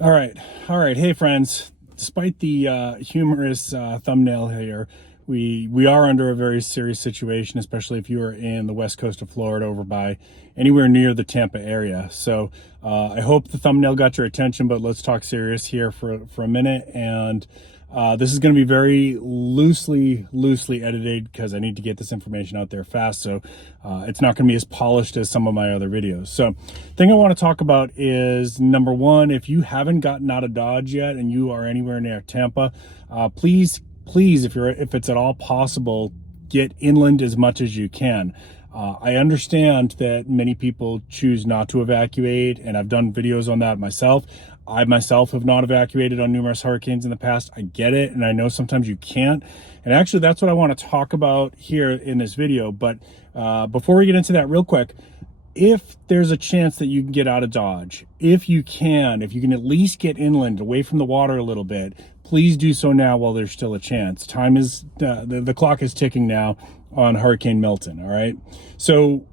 All right. Hey, friends. Despite the humorous thumbnail here, we are under a very serious situation, especially if you are in the west coast of Florida over by anywhere near the Tampa area. So I hope the thumbnail got your attention, but let's talk serious here for a minute. And this is going to be very loosely edited because I need to get this information out there fast. So it's not going to be as polished as some of my other videos. So the thing I want to talk about is, number one, if you haven't gotten out of Dodge yet and you are anywhere near Tampa, please, if it's at all possible, get inland as much as you can. I understand that many people choose not to evacuate, and I've done videos on that myself. I myself have not evacuated on numerous hurricanes in the past. I get it, and I know sometimes you can't. And actually, that's what I want to talk about here in this video. But before we get into that real quick, if there's a chance that you can get out of Dodge, if you can at least get inland, away from the water a little bit, please do so now while there's still a chance. Time is, the clock is ticking now on Hurricane Milton, all right? So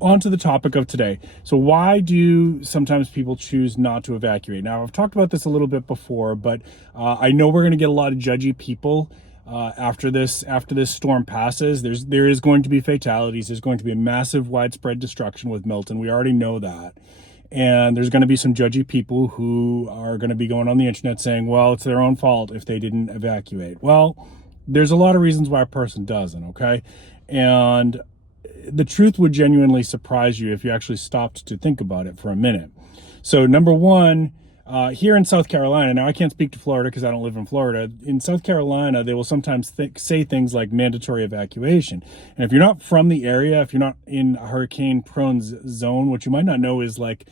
on to the topic of today. So why do sometimes people choose not to evacuate? Now, I've talked about this a little bit before, but I know we're going to get a lot of judgy people after this storm passes. There is going to be fatalities. There's going to be a massive widespread destruction with Milton. We already know that. And there's going to be some judgy people who are going to be going on the internet saying, well, it's their own fault if they didn't evacuate. Well, there's a lot of reasons why a person doesn't, okay? And the truth would genuinely surprise you if you actually stopped to think about it for a minute. So number one, here in South Carolina, now I can't speak to Florida because I don't live in Florida. In South Carolina, they will sometimes say things like mandatory evacuation. And if you're not from the area, if you're not in a hurricane-prone zone, what you might not know is, like,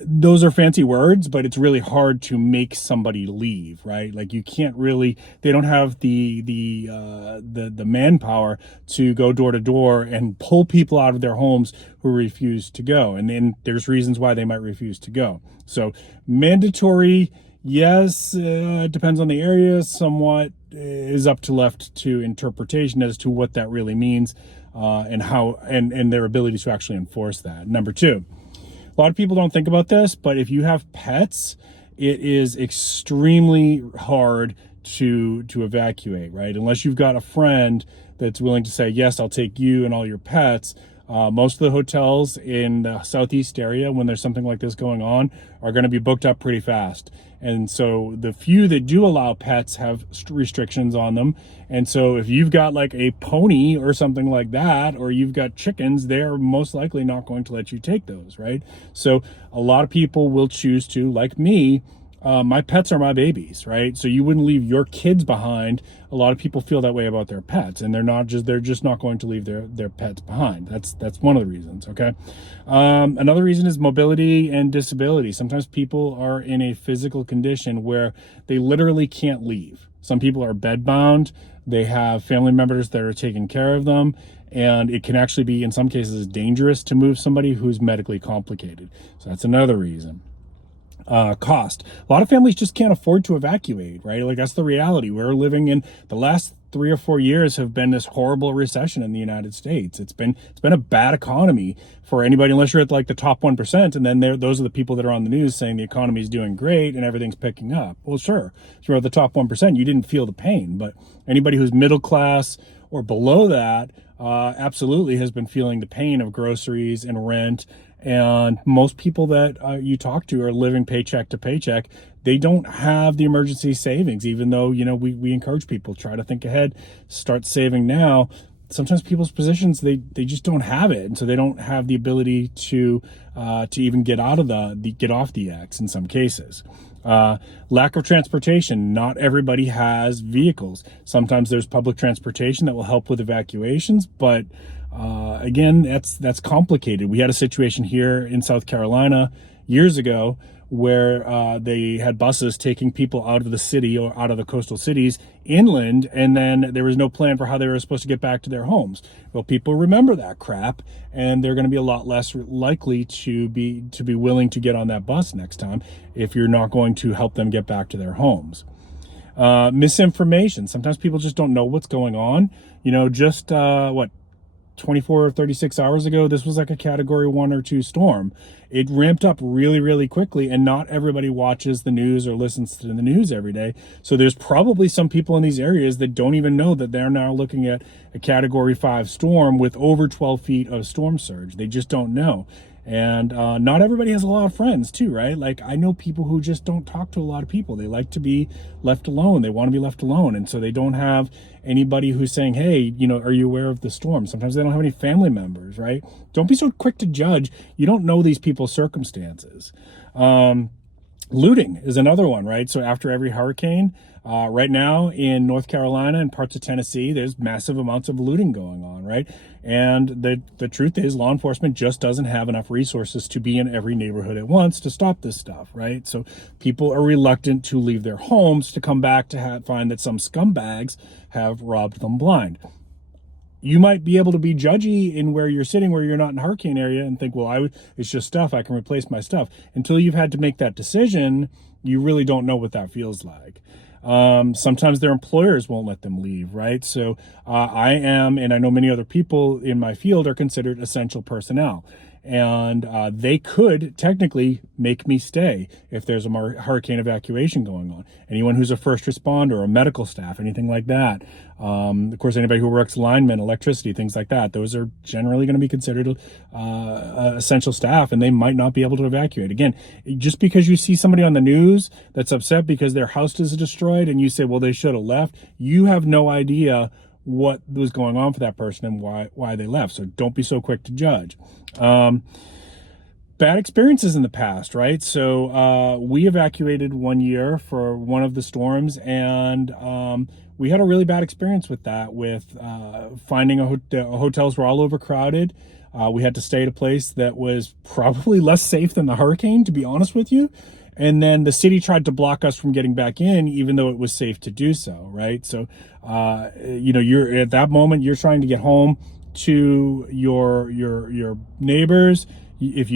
those are fancy words, but it's really hard to make somebody leave, right? Like, you can't really, they don't have the manpower to go door to door and pull people out of their homes who refuse to go. And then there's reasons why they might refuse to go. So mandatory, yes, depends on the area, somewhat is up to left to interpretation as to what that really means, and how, and their ability to actually enforce that. Number two, a lot of people don't think about this, but if you have pets, it is extremely hard to evacuate, right? Unless you've got a friend that's willing to say, yes, I'll take you and all your pets. Most of the hotels in the southeast area, when there's something like this going on, are going to be booked up pretty fast. And so the few that do allow pets have restrictions on them. And so if you've got like a pony or something like that, or you've got chickens, they're most likely not going to let you take those, right? So a lot of people will choose to, like me, my pets are my babies, right? So you wouldn't leave your kids behind. A lot of people feel that way about their pets, and they're just not going to leave their pets behind. That's one of the reasons, okay? Another reason is mobility and disability. Sometimes people are in a physical condition where they literally can't leave. Some people are bedbound. They have family members that are taking care of them, and it can actually be, in some cases, dangerous to move somebody who's medically complicated. So that's another reason. Cost. A lot of families just can't afford to evacuate, right? Like, that's the reality. We're living in, the last 3 or 4 years have been this horrible recession in the United States. It's been a bad economy for anybody, unless you're at like the top 1%. And then those are the people that are on the news saying the economy is doing great and everything's picking up. Well, sure, if you're at the top 1%, you didn't feel the pain, but anybody who's middle class or below that, absolutely has been feeling the pain of groceries and rent. And most people that you talk to are living paycheck to paycheck. They don't have the emergency savings, even though, you know, we encourage people, try to think ahead, start saving now. Sometimes people's positions, they just don't have it. And so they don't have the ability to even get out of get off the X in some cases. Lack of transportation. Not everybody has vehicles. Sometimes there's public transportation that will help with evacuations, but again, that's complicated. We had a situation here in South Carolina years ago where they had buses taking people out of the city or out of the coastal cities inland, and then there was no plan for how they were supposed to get back to their homes. Well, people remember that crap, and they're going to be a lot less likely to be willing to get on that bus next time if you're not going to help them get back to their homes. Misinformation. Sometimes people just don't know what's going on. You know, just 24 or 36 hours ago, this was like a category 1 or 2 storm. It ramped up really, really quickly, and not everybody watches the news or listens to the news every day. So there's probably some people in these areas that don't even know that they're now looking at a category 5 storm with over 12 feet of storm surge. They just don't know. And not everybody has a lot of friends too, right? Like, I know people who just don't talk to a lot of people. They like to be left alone. They want to be left alone. And so they don't have anybody who's saying, hey, you know, are you aware of the storm? Sometimes they don't have any family members, right? Don't be so quick to judge. You don't know these people's circumstances. Looting is another one, right? So after every hurricane, right now in North Carolina and parts of Tennessee, there's massive amounts of looting going on, right? And the truth is, law enforcement just doesn't have enough resources to be in every neighborhood at once to stop this stuff, right? So people are reluctant to leave their homes to come back to find that some scumbags have robbed them blind. You might be able to be judgy in where you're sitting, where you're not in a hurricane area, and think, well, it's just stuff. I can replace my stuff. Until you've had to make that decision, you really don't know what that feels like. Sometimes their employers won't let them leave, right? So I am, and I know many other people in my field are considered essential personnel. And they could technically make me stay if there's a hurricane evacuation going on. Anyone who's a first responder, a medical staff, anything like that. Of course, anybody who works linemen, electricity, things like that. Those are generally going to be considered essential staff, and they might not be able to evacuate. Again, just because you see somebody on the news that's upset because their house is destroyed and you say, well, they should have left, you have no idea what was going on for that person and why they left. So don't be so quick to judge. Bad experiences in the past, right? So we evacuated one year for one of the storms, and we had a really bad experience with that, with finding hotels were all overcrowded. We had to stay at a place that was probably less safe than the hurricane, to be honest with you. And then the city tried to block us from getting back in, even though it was safe to do so, right? So, you know, you're at that moment, you're trying to get home to your neighbors. If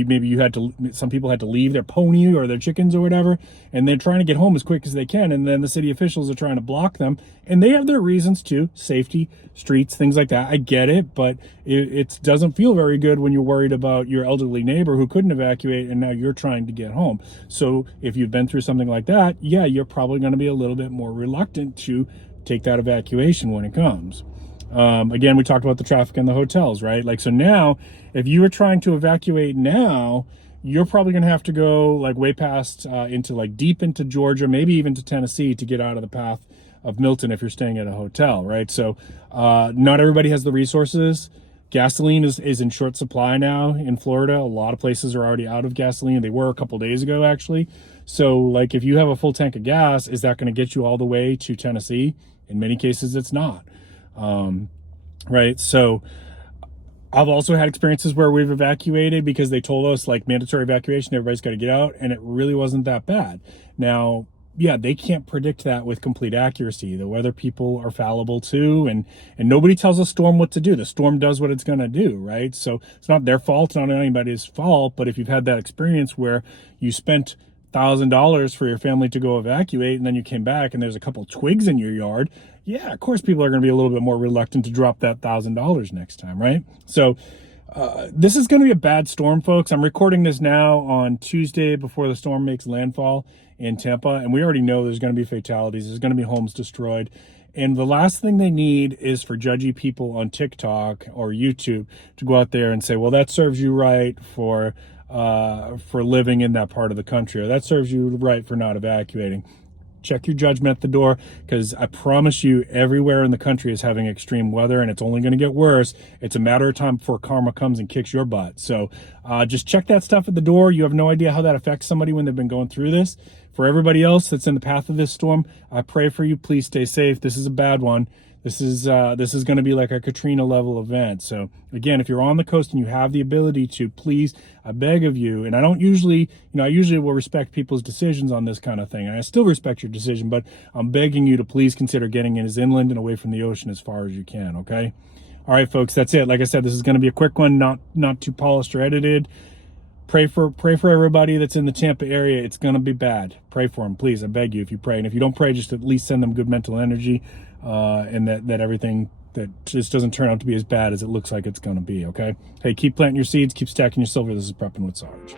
some people had to leave their pony or their chickens or whatever, and they're trying to get home as quick as they can. And then the city officials are trying to block them, and they have their reasons too, safety, streets, things like that. I get it, but it doesn't feel very good when you're worried about your elderly neighbor who couldn't evacuate, and now you're trying to get home. So if you've been through something like that, yeah, you're probably going to be a little bit more reluctant to take that evacuation when it comes. Again, we talked about the traffic in the hotels, right? Like, so now, if you were trying to evacuate now, you're probably going to have to go like way past, into like deep into Georgia, maybe even to Tennessee to get out of the path of Milton if you're staying at a hotel, right? So, not everybody has the resources. Gasoline is in short supply now in Florida. A lot of places are already out of gasoline. They were a couple days ago, actually. So, like, if you have a full tank of gas, is that going to get you all the way to Tennessee? In many cases, it's not. Right. So I've also had experiences where we've evacuated because they told us like mandatory evacuation, everybody's got to get out, and it really wasn't that bad. Now, yeah, they can't predict that with complete accuracy. The weather people are fallible too, and nobody tells a storm what to do. The storm does what it's going to do, right? So it's not their fault, it's not anybody's fault, but if you've had that experience where you spent $1,000 for your family to go evacuate, and then you came back and there's a couple twigs in your yard, yeah, of course people are going to be a little bit more reluctant to drop that $1,000 next time, right? So this is going to be a bad storm, folks. I'm recording this now on Tuesday before the storm makes landfall in Tampa, and we already know there's going to be fatalities. There's going to be homes destroyed. And the last thing they need is for judgy people on TikTok or YouTube to go out there and say, well, that serves you right for living in that part of the country, or that serves you right for not evacuating. Check your judgment at the door, because I promise you everywhere in the country is having extreme weather, and it's only going to get worse. It's a matter of time before karma comes and kicks your butt. So just check that stuff at the door. You have no idea how that affects somebody when they've been going through this. For everybody else that's in the path of this storm, I pray for you. Please stay safe. This is a bad one. This is going to be like a Katrina level event. So again, if you're on the coast and you have the ability to, please, I beg of you, and I usually will respect people's decisions on this kind of thing. And I still respect your decision, but I'm begging you to please consider getting as inland and away from the ocean as far as you can. Okay. All right, folks, that's it. Like I said, this is going to be a quick one, not too polished or edited. Pray for everybody that's in the Tampa area. It's going to be bad. Pray for them, please. I beg you, if you pray. And if you don't pray, just at least send them good mental energy, and that everything that just doesn't turn out to be as bad as it looks like it's going to be, okay? Hey, keep planting your seeds, keep stacking your silver. This is Prepping with Sarge.